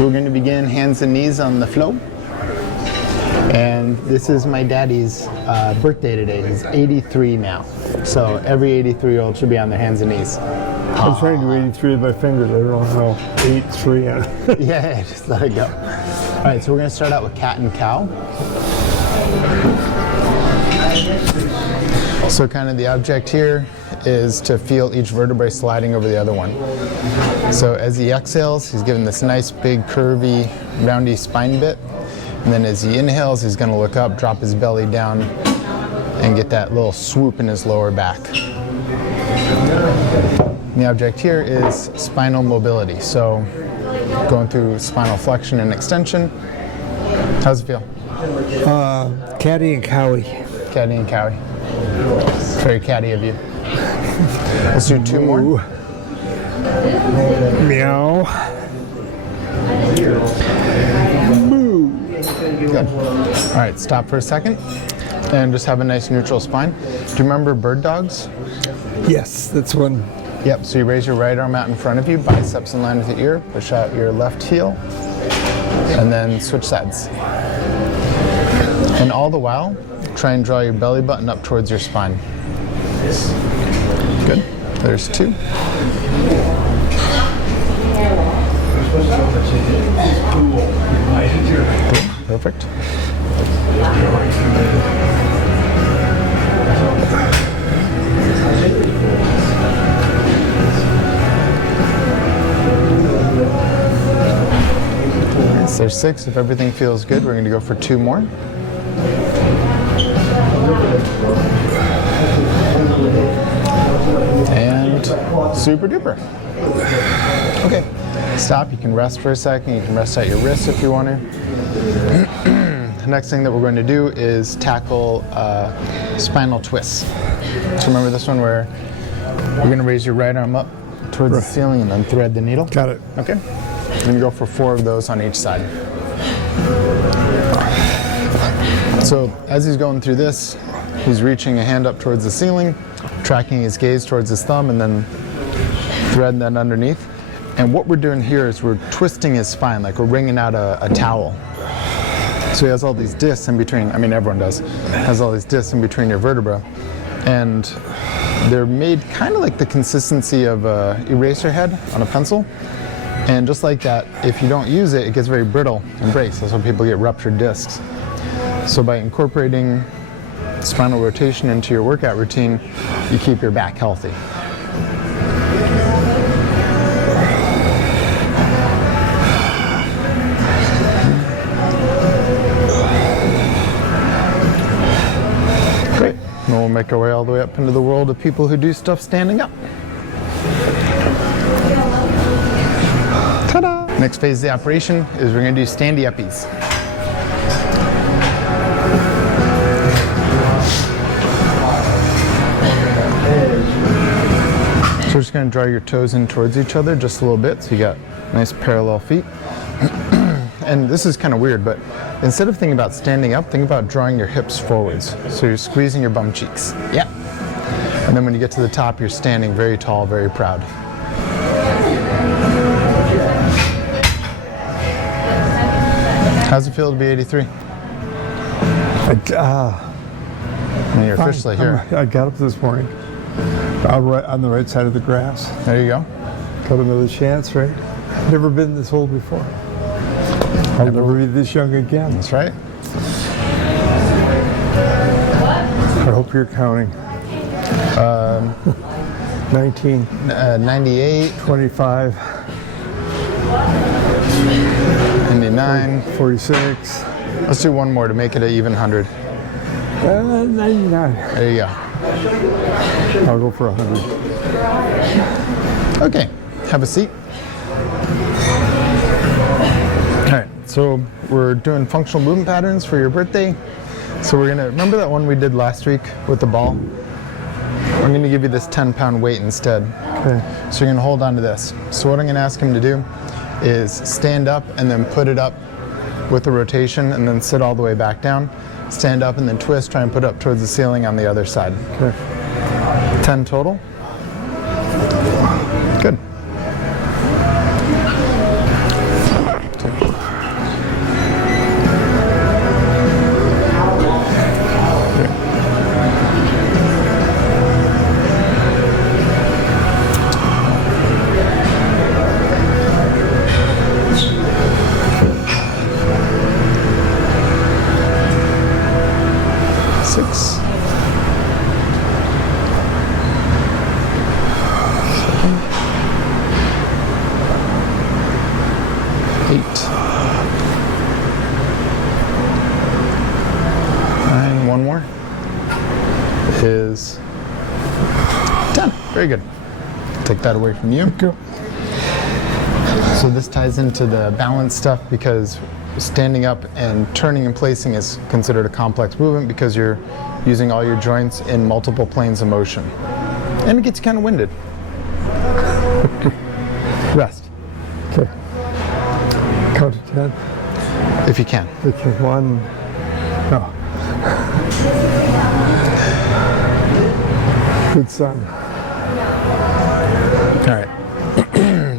So we're going to begin hands and knees on the floor. And this is my daddy's birthday today. He's 83 now. So every 83-year-old should be on their hands and knees. I'm trying to do 83 with my fingers. I don't know how 83 Yeah, just let it go. All right, so we're going to start out with cat and cow. So kind of the object here is to feel each vertebrae sliding over the other one. So as he exhales, he's given this nice big curvy roundy spine bit. And then as he inhales, he's going to look up, drop his belly down, and get that little swoop in his lower back. And the object here is spinal mobility. So going through spinal flexion and extension. How's it feel? Catty and cowy. Catty and cowy. Very catty of you. Let's do two more. Meow. Good. All right, stop for a second and just have a nice neutral spine. Do you remember bird dogs? Yes, that's one. Yep, so you raise your right arm out in front of you, biceps in line with your ear, push out your left heel, and then switch sides. And all the while, try and draw your belly button up towards your spine. Good. There's two. Perfect. So there's six. If everything feels good, we're going to go for two more. And super duper. Okay. Stop. You can rest for a second. You can rest out your wrists if you want to. The next thing that we're going to do is tackle spinal twists. So remember this one where you're going to raise your right arm up towards the ceiling and then thread the needle? Got it. Okay. I'm going to go for 4 of those on each side. So as he's going through this, he's reaching a hand up towards the ceiling, tracking his gaze towards his thumb, and then threading that underneath. And what we're doing here is we're twisting his spine, like we're wringing out a towel. So he has all these discs in between, I mean everyone does, has all these discs in between your vertebrae. And they're made kind of like the consistency of an eraser head on a pencil. And just like that, if you don't use it, it gets very brittle and breaks. That's why people get ruptured discs. So by incorporating spinal rotation into your workout routine, you keep your back healthy. Great. And we'll make our way all the way up into the world of people who do stuff standing up. Ta-da! Next phase of the operation is we're going to do standy uppies. So we're just going to draw your toes in towards each other just a little bit so you got nice parallel feet. And this is kind of weird, but instead of thinking about standing up, think about drawing your hips forwards. So you're squeezing your bum cheeks. Yeah. And then when you get to the top, you're standing very tall, very proud. How's it feel to be 83? And you're officially here. I got up this morning. On the right side of the grass. There you go. Got another chance, right? Never been this old before. I'll never be this young again. That's right. I hope you're counting. 19. 98. 25. 99. 46. Let's do one more to make it an even 100. 99. There you go. I'll go for 100. Okay, have a seat. All right, so we're doing functional movement patterns for your birthday. So we're gonna, remember that one we did last week with the ball? I'm gonna give you this 10-pound weight instead. Okay. So you're gonna hold on to this. So what I'm gonna ask him to do is stand up and then put it up with the rotation and then sit all the way back down. Stand up and then twist, try and put it up towards the ceiling on the other side. Okay. 10 total. Good. Take 8. 9, one more, is 10. Very good. Take that away from you. Okay. So this ties into the balance stuff because standing up and turning and placing is considered a complex movement because you're using all your joints in multiple planes of motion. And it gets kind of winded. Rest. Okay. Count to 10. If you can. Okay, 1. No. Good son. All right.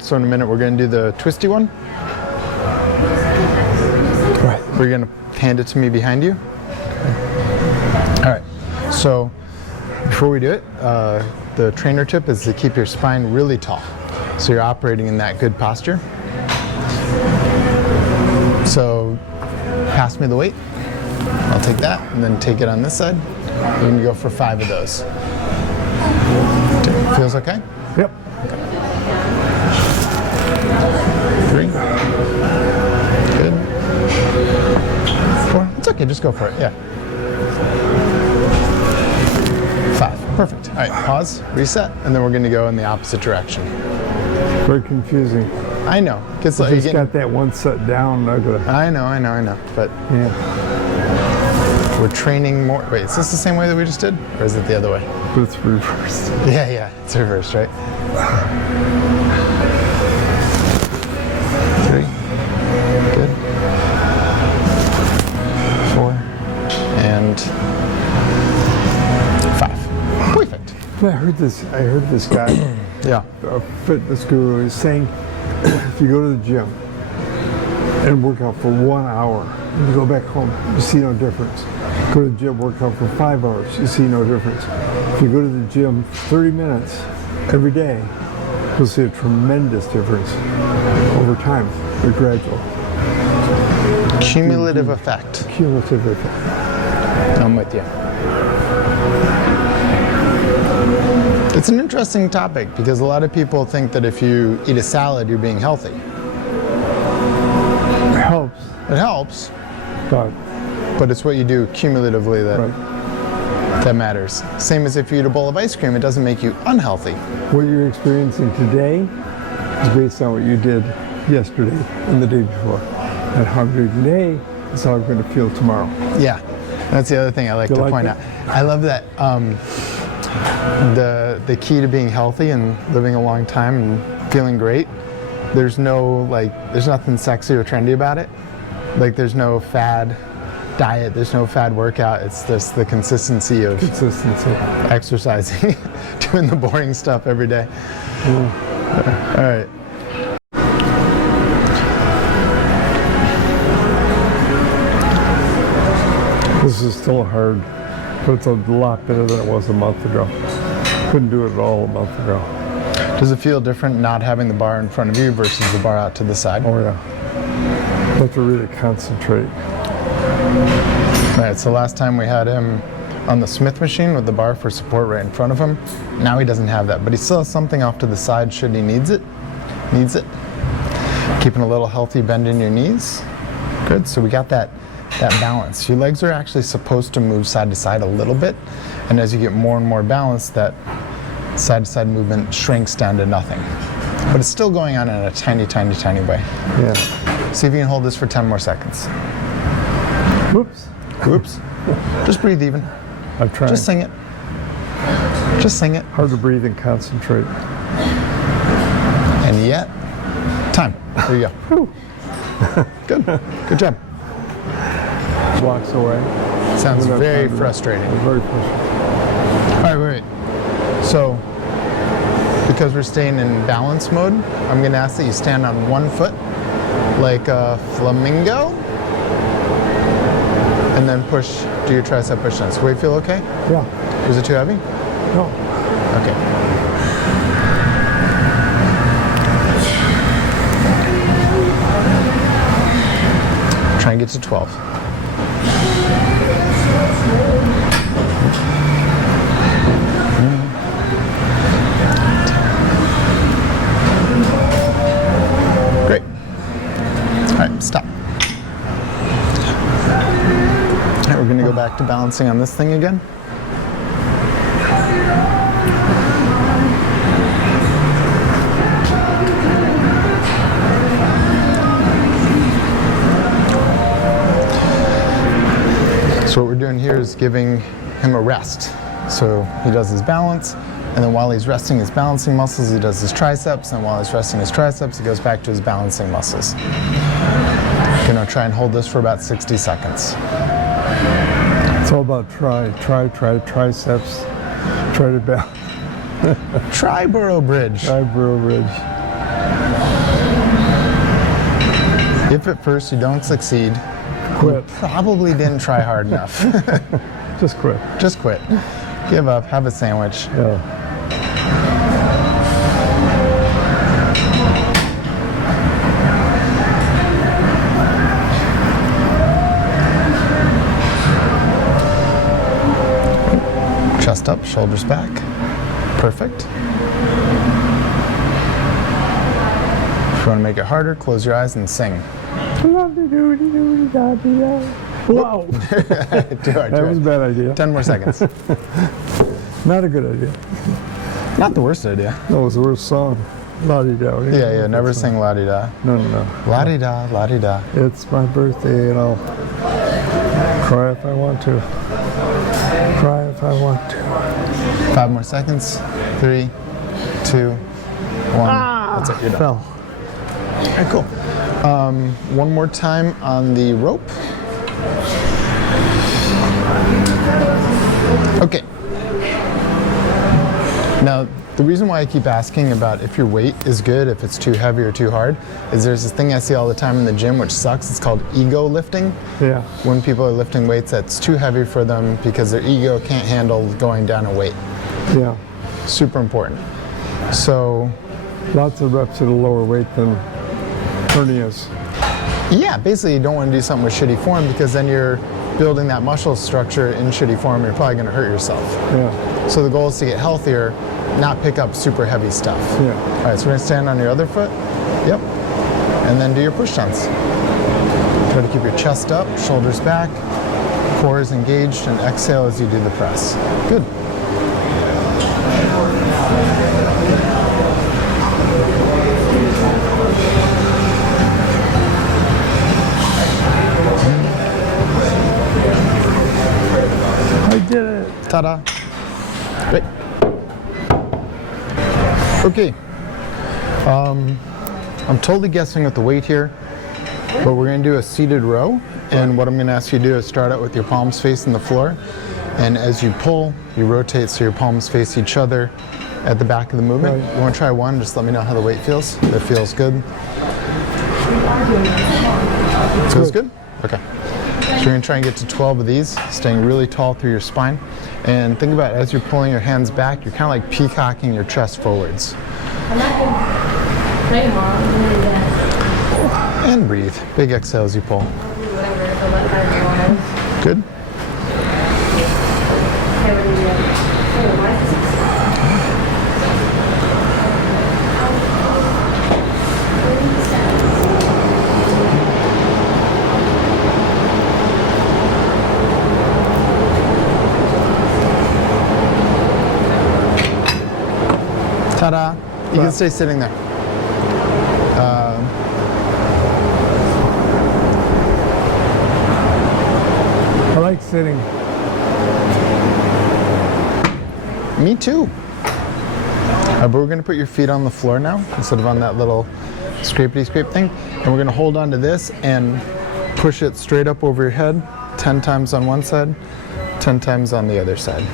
So in a minute we're going to do the twisty one. Right. We're going to hand it to me behind you. All right. So before we do it, the trainer tip is to keep your spine really tall. So you're operating in that good posture. So pass me the weight. I'll take that and then take it on this side. We're going to go for 5 of those. Feels okay? Yep. 3. Good. 4. It's okay, just go for it. Yeah. 5. Perfect. All right, pause, reset, and then we're going to go in the opposite direction. Very confusing. I know. Gets like I just got that one set down. I know. But yeah. we're training more. Wait, is this the same way that we just did? Or is it the other way? But it's reversed. Yeah, it's reversed, right? 3. Good. 4. And 5. Perfect. I heard this guy, Yeah. a fitness guru, is saying if you go to the gym and work out for 1 hour, and you go back home, you see no difference. Go to the gym, work out for 5 hours, you see no difference. If you go to the gym 30 minutes every day, you'll see a tremendous difference over time, but gradual. Cumulative effect. Cumulative effect. I'm with you. It's an interesting topic because a lot of people think that if you eat a salad, you're being healthy. It helps, It helps, but but it's what you do cumulatively that right. that matters. Same as if you eat a bowl of ice cream, it doesn't make you unhealthy. What you're experiencing today is based on what you did yesterday and the day before. And how you're doing today is how you're going to feel tomorrow. Yeah, that's the other thing I like to like point it? out. I love that the key to being healthy and living a long time and feeling great, there's nothing sexy or trendy about it. Like there's no fad diet, there's no fad workout, it's just the consistency of exercising, doing the boring stuff every day. All right. This is still hard, but it's a lot better than it was a month ago. Couldn't do it at all a month ago. Does it feel different not having the bar in front of you versus the bar out to the side? Oh yeah. You have to really concentrate. All right, so last time we had him on the Smith machine with the bar for support right in front of him. Now he doesn't have that, but he still has something off to the side should he needs it. Keeping a little healthy bend in your knees. Good, so we got that balance. Your legs are actually supposed to move side to side a little bit, and as you get more and more balanced, that side to side movement shrinks down to nothing. But it's still going on in a tiny, tiny, tiny way. Yeah. See if you can hold this for 10 more seconds. Whoops. Just breathe even. I've tried. Just sing it. Hard to breathe and concentrate. And yet, time. There you go. Good job. Walks away. Sounds very frustrating. Very frustrating. All right, wait. So, because we're staying in balance mode, I'm going to ask that you stand on one foot like a flamingo, and then do your tricep push down. So, we feel okay? Yeah. Was it too heavy? No. Okay. Try and get to 12. Great. to balancing on this thing again. So what we're doing here is giving him a rest. So he does his balance, and then while he's resting his balancing muscles, he does his triceps, and while he's resting his triceps, he goes back to his balancing muscles. Gonna try and hold this for about 60 seconds. It's all about triceps, try to balance. Tri-burrow bridge. Tri-burrow bridge. If at first you don't succeed, Quit. you probably didn't try hard enough. Just quit. Just quit. Give up, have a sandwich. Yeah. Chest up, shoulders back. Perfect. If you want to make it harder, close your eyes and sing. Wow. Too hard, That was a bad idea. 10 more seconds. Not a good idea. Not the worst idea. No, it was the worst song. La-di-da. Yeah, never sing la-di-da. No. La-di-da, la-di-da. It's my birthday and I'll cry if I want to. Cry if I want to. 5 more seconds. 3, 2, 1. That's it, you're done. Fell. All right, cool. One more time on the rope. Okay. Now, the reason why I keep asking about if your weight is good, if it's too heavy or too hard, is there's this thing I see all the time in the gym which sucks. It's called ego lifting. Yeah. When people are lifting weights that's too heavy for them because their ego can't handle going down a weight. Yeah. Super important. So, Lots of reps at a lower weight than hernias. yeah, basically you don't want to do something with shitty form because then you're building that muscle structure in shitty form. You're probably going to hurt yourself. Yeah. So the goal is to get healthier, not pick up super heavy stuff. Yeah. All right, so we're going to stand on your other foot. Yep. And then do your push downs. Try to keep your chest up, shoulders back, core is engaged, and exhale as you do the press. Good. I did it. Ta-da. Great. Okay. I'm totally guessing with the weight here, but we're going to do a seated row. And what I'm going to ask you to do is start out with your palms facing the floor. And as you pull, you rotate so your palms face each other at the back of the movement. Right. You want to try one? Just let me know how the weight feels. If it feels good. Feels good? Okay. So you're going to try and get to 12 of these, staying really tall through your spine. And think about it, as you're pulling your hands back, you're kind of like peacocking your chest forwards. And breathe. Big exhale as you pull. Good. Ta-da. You can stay sitting there. I like sitting. Me too. But we're going to put your feet on the floor now instead of on that little scrapety scrape thing. And we're going to hold on to this and push it straight up over your head 10 times on one side, 10 times on the other side.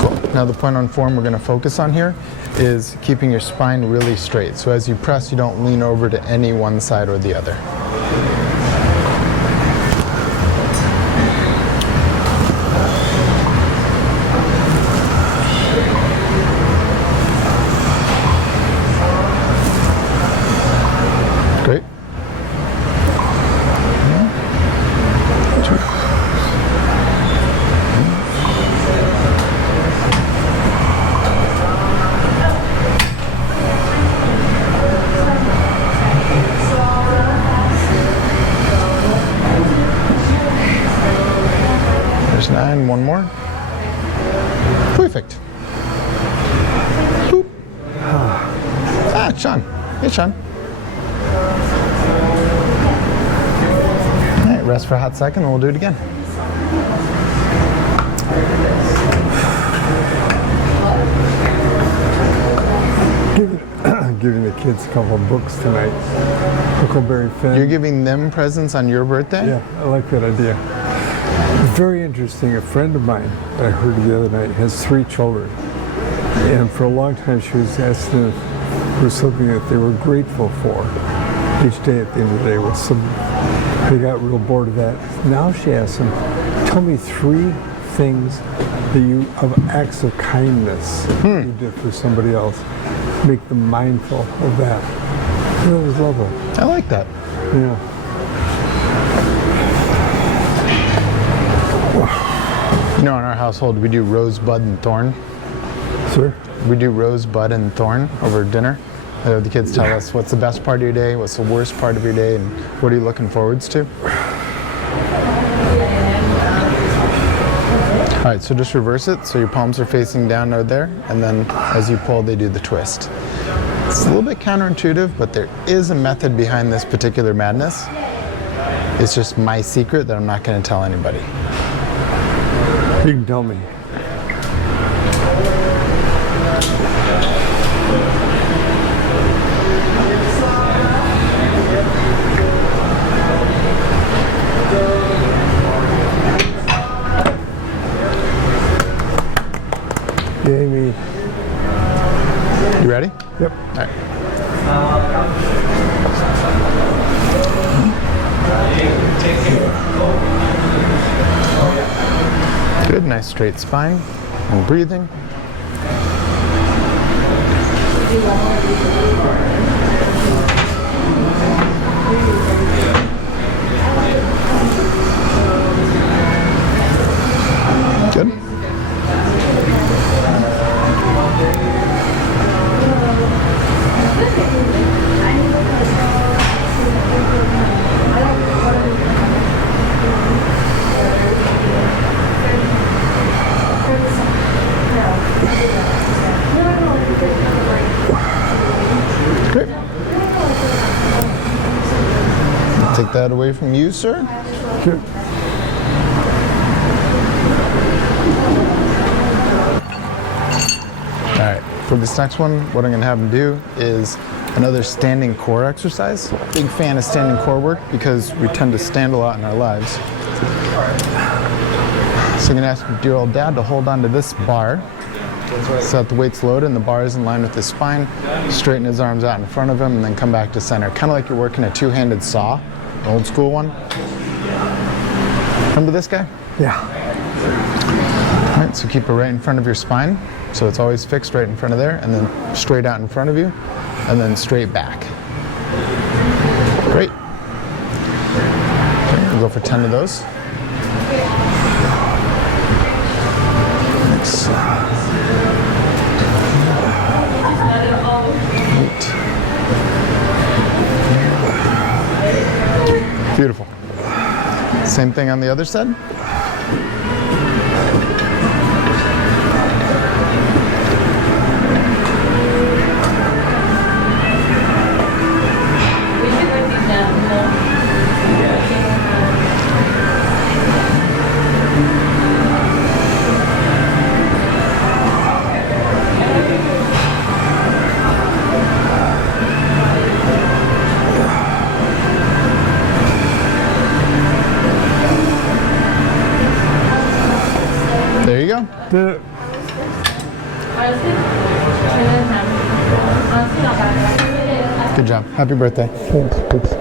Cool. Now the point on form we're going to focus on here is keeping your spine really straight. So as you press, you don't lean over to any one side or the other. Great. And one more. Perfect. Boop. Ah, Sean. Hey, Sean. All right, rest for a hot second and we'll do it again. Giving the kids a couple of books tonight. Huckleberry Finn. You're giving them presents on your birthday? Yeah, I like that idea. Very interesting. A friend of mine that I heard the other night has 3 children. And for a long time she was asking if there was something that they were grateful for each day at the end of the day. They got real bored of that. Now she asks them, tell me 3 things that of acts of kindness you did for somebody else. Make them mindful of that. That was lovely. I like that. Yeah. You know, in our household, we do rosebud and thorn. Sir? We do rosebud and thorn over dinner. The kids tell us what's the best part of your day, what's the worst part of your day, and what are you looking forwards to. All right, so just reverse it. So your palms are facing down out there, and then as you pull, they do the twist. It's a little bit counterintuitive, but there is a method behind this particular madness. It's just my secret that I'm not going to tell anybody. You can tell me. Yay me. You ready? Yep. All right. Good, nice straight spine and breathing. Good. Great. Take that away from you, sir. Good. All right, for this next one, what I'm gonna have them do is another standing core exercise. Big fan of standing core work because we tend to stand a lot in our lives. So I'm gonna ask dear old dad to hold on to this bar so that the weight's loaded and the bar is in line with his spine. Straighten his arms out in front of him and then come back to center. Kind of like you're working a two-handed saw, an old school one. Remember this guy? Yeah. All right, so keep it right in front of your spine. So it's always fixed right in front of there, and then straight out in front of you, and then straight back. Great. Okay, we'll go for 10 of those. Next. 8. Beautiful. Same thing on the other side. There you go. Did it. Good job. Happy birthday. Thanks.